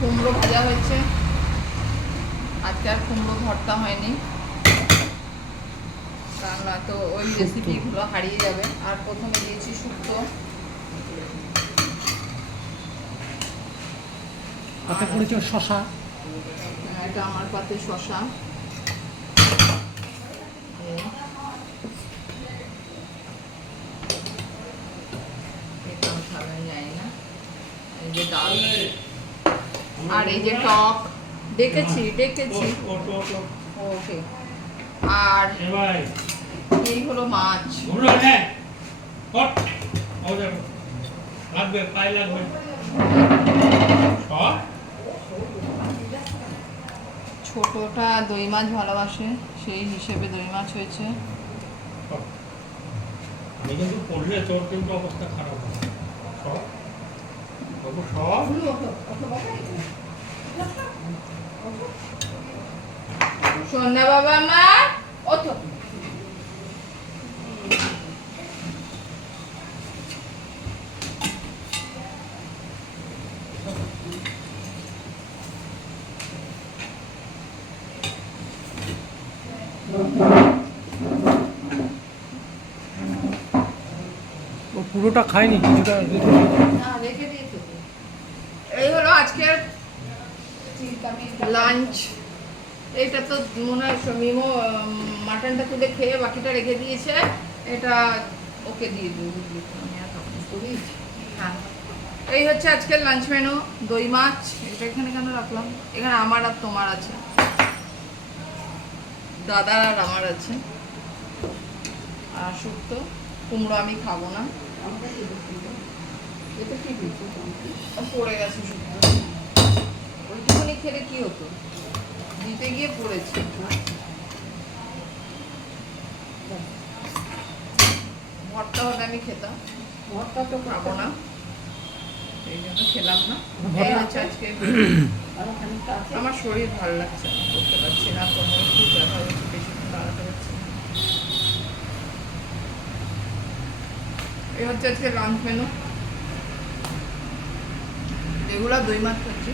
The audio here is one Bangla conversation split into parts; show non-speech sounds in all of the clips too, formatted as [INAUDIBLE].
কুমড়ো ভাজা হয়েছে। আজকে আর কুমড়ো ভর্তা হয়নি। কারণ তো ওই রেসিপিগুলো হারিয়ে যাবে। আর প্রথমে দিয়েছি শুক্তো। তাতে পড়েছে শশা এটা আমার পাতে শশা আর এই যে টক। ডেকেছি ডেকেছি। ওকে। আর এই হলো মাছ। লাগবে পায়ে লাগবে ছোটটা দই মাছ ভালোবাসে সেই হিসেবে দই মাছ হয়েছে। আমি কিন্তু পড়লে তোর কিন্তু অবস্থা খারাপ সব? সব? সন্ধ্যা বাবা মা ও পুরোটা খায়নি, কিছুটা রেখে। এই হলো আজকের লাঞ্চ। এটা তো মনে হয় মিমো মাটনটা তুলে খেয়ে বাকিটা রেখে দিয়েছে। এটা ওকে দিয়ে দিই। হ্যাঁ। এই হচ্ছে আজকের লাঞ্চ মেনু, দই মাছ। এটা এখানে কেন রাখলাম? এখানে আমার আর তোমার আছে। দাদার আর আমার আছে। আর শুক্তো কুমড়ো আমি খাব না। পড়ে গেছে শুক্তো। ওইটুকুনি খেলে কি হতো? দিতে গিয়ে পড়েছে। ভর্তা হলে আমি খেতাম। ভর্তা তো খাব না। এই জন্য খেলাম না। এই হচ্ছে আজকে [CLEARS THROAT] আমার শরীর ভালো লাগছে না করতে পারছি না ব্যথা হচ্ছে দাঁড়াতে পারছি না এই হচ্ছে আজকে লাঞ্চ মেনু রেগুলার দই মাছ খাচ্ছি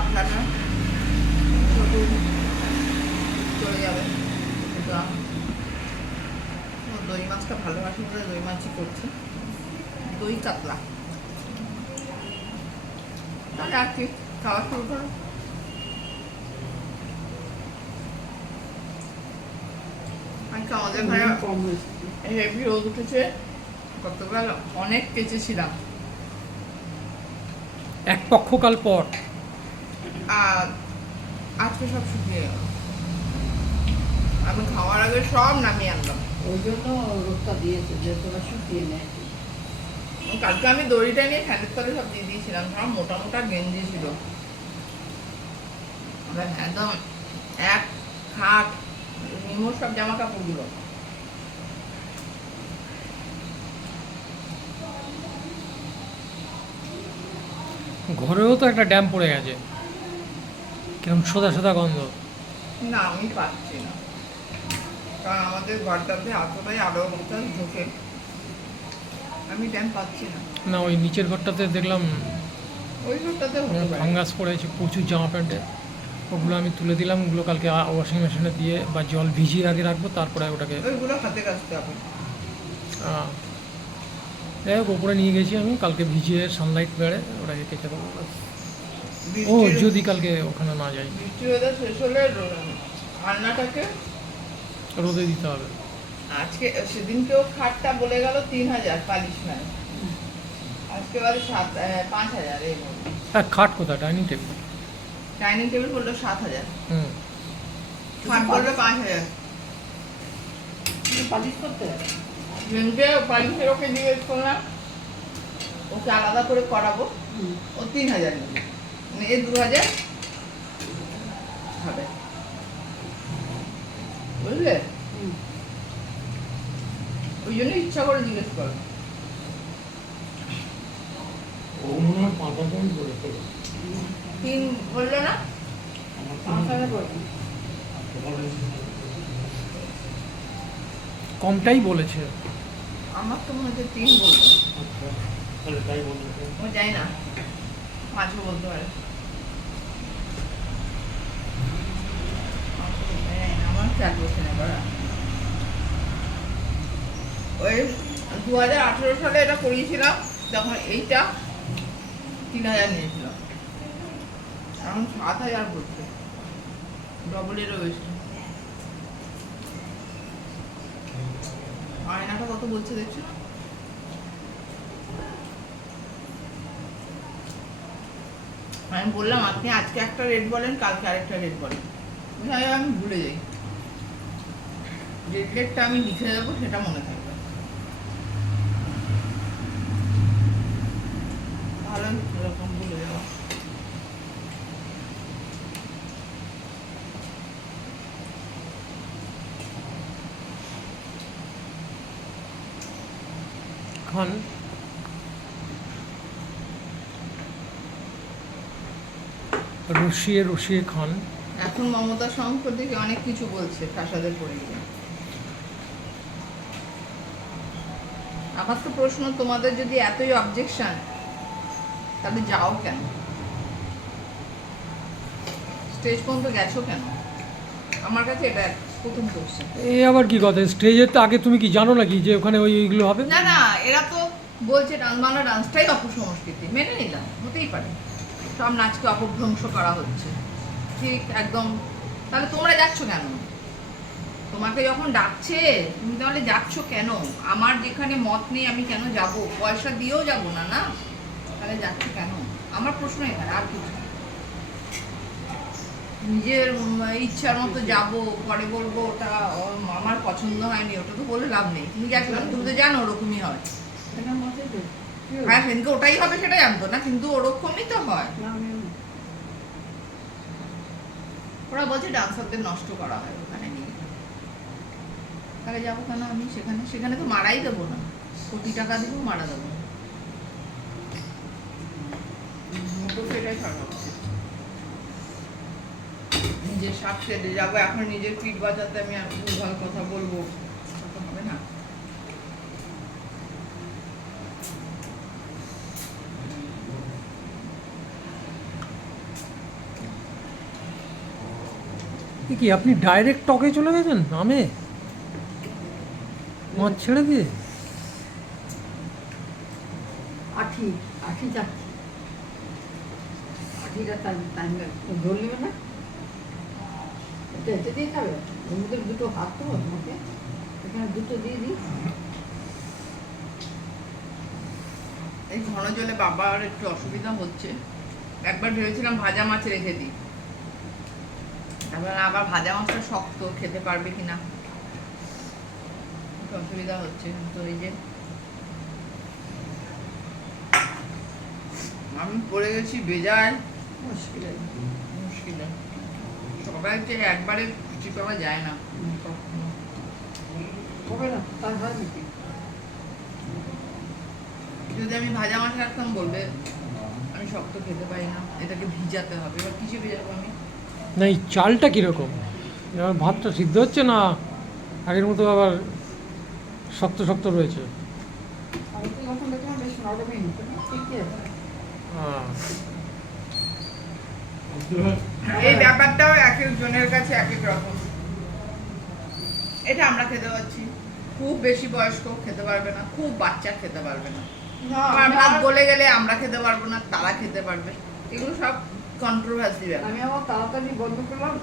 আপনারা শুধু চলে যাবে কিন্তু দই মাছটা ভালোবাসি বলে দই মাছই করছি। দই কাতলা। কি খাওয়া শুরু করো আজকে আমাদের ঘরে হেভি রোদ উঠেছে গতকাল অনেক কেচেছিলাম এক পক্ষকাল পর আর আজকে সব শুকিয়ে গেল আমি খাওয়ার আগে সব নামিয়ে আনলাম ওই জন্য রোদটা দিয়েছে যে তোরা শুকিয়ে নেয় কালকে আমি দড়িটা নিয়ে ফ্যানের তলে সব দিয়ে দিয়েছিলাম। সব মোটা মোটা গেঞ্জি ছিল। একদম এক খাট নিমোর সব জামা কাপড়গুলো ঘরেও তো একটা ড্যাম পড়ে গেছে। কিরম সোদা সোদা গন্ধ। না আমি পাচ্ছি না। কারণ আমাদের ঘরটাতে এতটাই আলো বাতাস ঢোকে আমি ড্যাম পাচ্ছি না। না ওই নিচের ঘরটাতে দেখলাম ওই ঘরটাতে ফাঙ্গাস পড়েছে প্রচুর জামা প্যান্টে। ওগুলো আমি তুলে দিলাম ওগুলো কালকে ওয়াশিং মেশিনে দিয়ে বা জল ভিজিয়ে আগে রাখব তারপরে ওটাকে ওইগুলো হাতে কাচতে হবে। যাই হোক ওপরে নিয়ে গেছি আমি কালকে ভিজিয়ে সানলাইট বেড়ে ওটাকে কেচে দেবো ও যদি কালকে ওখানে না যাই। বৃষ্টি ওয়েদার শেষ হলে রান্নাটাকে রোদে দিতে হবে। আজকে সেদিনকেও খাটটা বলে গেল তিন হাজার পালিশ ম্যান আজকে বলে সাত পাঁচ হাজার এই হ্যাঁ খাট কোথায়? Dining table? ডাইনিং টেবিল বলল সাত হাজার। হুম। খাট বলল পাঁচ হাজার। পালিশ করতে হবে? পালিশের ওকে জিজ্ঞেস করলাম ওকে আলাদা করে করাবো ও তিন হাজার নেবে। মানে এ দু হাজার হবে। বুঝলে? হুম। ওই জন্য ইচ্ছা করে জিজ্ঞেস করো। তিন বলল না? কমটাই বলেছে। আমার তো মনে হচ্ছে তিন বলল। বলতে ও যাই না। পাঁচও বলতে পারে। আমার খেয়াল করছে না ওই দু হাজার আঠেরো সালে এটা করিয়েছিলাম তখন এইটা তিন হাজার নিয়েছিলাম। এখন সাত হাজার পড়ছে। ডবলেরও বেশি। আয়নাটা কত বলছে দেখছ? আমি বললাম আপনি আজকে একটা রেট বলেন কালকে আরেকটা রেট বলেন। বলছে, "আরে আমি ভুলে যাই। যে রেটটা আমি লিখে দেবো সেটা মনে থাকবে ভালো এরকম ভুলে যাওয়া খান রসিয়ে রসিয়ে খান। এখন মমতা সম্পর্কে অনেক কিছু বলছে ফাঁসাদের পরিবার আমার তো প্রশ্ন, তোমাদের যদি এতই অবজেকশন তাহলে যাও কেন? স্টেজ পর্যন্ত গেছো কেন? আমার কাছে এটা এই আবার কি কথা? স্টেজের তো আগে তুমি কি জানো নাকি যে ওখানে ওই ওইগুলো হবে? না না এরা তো বলছে বাংলা ডান্সটাই অপসংস্কৃতি মেনে নিলাম হতেই পারে। সব নাচকে অপভ্রংশ করা হচ্ছে। ঠিক একদম। তাহলে তোমরা যাচ্ছ কেন? তোমাকে যখন ডাকছে তুমি তাহলে যাচ্ছ কেন? আমার যেখানে মত নেই আমি কেন যাব? পয়সা দিয়েও যাব না না? তাহলে যাচ্ছ কেন? আমার প্রশ্ন এখানে আর কিছু। নিজের ইচ্ছার মতো যাব পরে বলব ওটা আমার পছন্দ হয়নি ওটা তো বলে লাভ নেই। তুমি গেছো কেন? তুমি তো জানো ওরকমই হয়। হ্যাঁ সেদিনকে ওটাই হবে সেটা জানতো না কিন্তু ওরকমই তো হয়। ওরা বলছে ডান্সারদের নষ্ট করা হয় ওখানে নিয়ে তাহলে যাব কেন আমি? সেখানে সেখানে তো মারাই দেবো না। কোটি টাকা দিলেও মারা দেবো। সেটাই খারাপ হচ্ছে নিজের স্বার্থে যাব এখন নিজের পিঠ বাঁচাতে আমি আর ভুলভাল কথা বলব হবে না। কি আপনি ডাইরেক্ট টকে চলে গেছেন? আমে মাছ ছেড়ে দিয়ে? আঠি আঠি যাচ্ছি। আঠিটা টাইম ঝোল না? এটা দিয়ে খাবে? ওর দুটো হাত তো তোমাকে এখানে দুটো দিয়ে দিই। এই ঘন জলে বাবার একটু অসুবিধা হচ্ছে। একবার ভেবেছিলাম ভাজা মাছ রেখে দিই। তারপর আবার ভাজা মাছটা শক্ত খেতে পারবে কিনা। একটু অসুবিধা হচ্ছে তো এই যে। আমি পড়ে গেছি বেজায়। মুশকিল। মুশকিলে। সবাই যে একবারে খুশি পাওয়া যায় না। হবে না? তার হয় যদি আমি ভাজা মাছ রাখতাম বলবে আমি শক্ত খেতে পারি না এটাকে ভিজাতে হবে। এবার কিসে ভেজাবো আমি? না এই চালটা কীরকম? এবার ভাতটা সিদ্ধ হচ্ছে না আগের মতো আবার শক্ত শক্ত রয়েছে। আমি তো যখন দেখলাম বেশ নরমই হতো না ঠিকই আছে আহ, এই ব্যাপারটাও এক একজনের কাছে এক এক রকম। এটা আমরা খেতে পারছি খুব বেশি বয়স্ক খেতে পারবে না খুব বাচ্চা খেতে পারবে না। ভাত গলে গেলে আমরা খেতে পারব না তারা খেতে পারবে। এগুলো সব কন্ট্রোভার্সি ব্যাপার। আমি আবার তাড়াতাড়ি বন্ধ করলাম।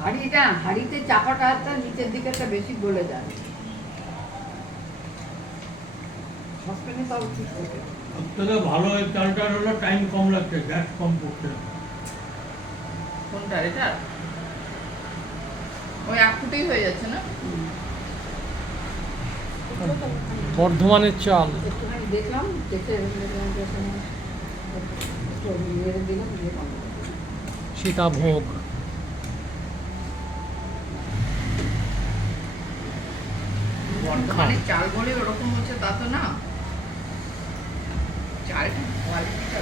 হাঁড়িটা হাঁড়িতে চাপাটা নিচের দিকে একটা বেশি গলে যায়। সসপ্যানে তাও ঠিক ভালো এই চালটার হলো টাইম কম লাগছে গ্যাস কম পড়ছে। কোনটা? এটা? ওই এক ফুটেই হয়ে যাচ্ছে না? বর্ধমানের চাল। একটুখানি দেখলাম। সীতাভোগ। বর্তমানে চাল বলে ওরকম হচ্ছে তা তো না। চাল কোয়ালিটিটা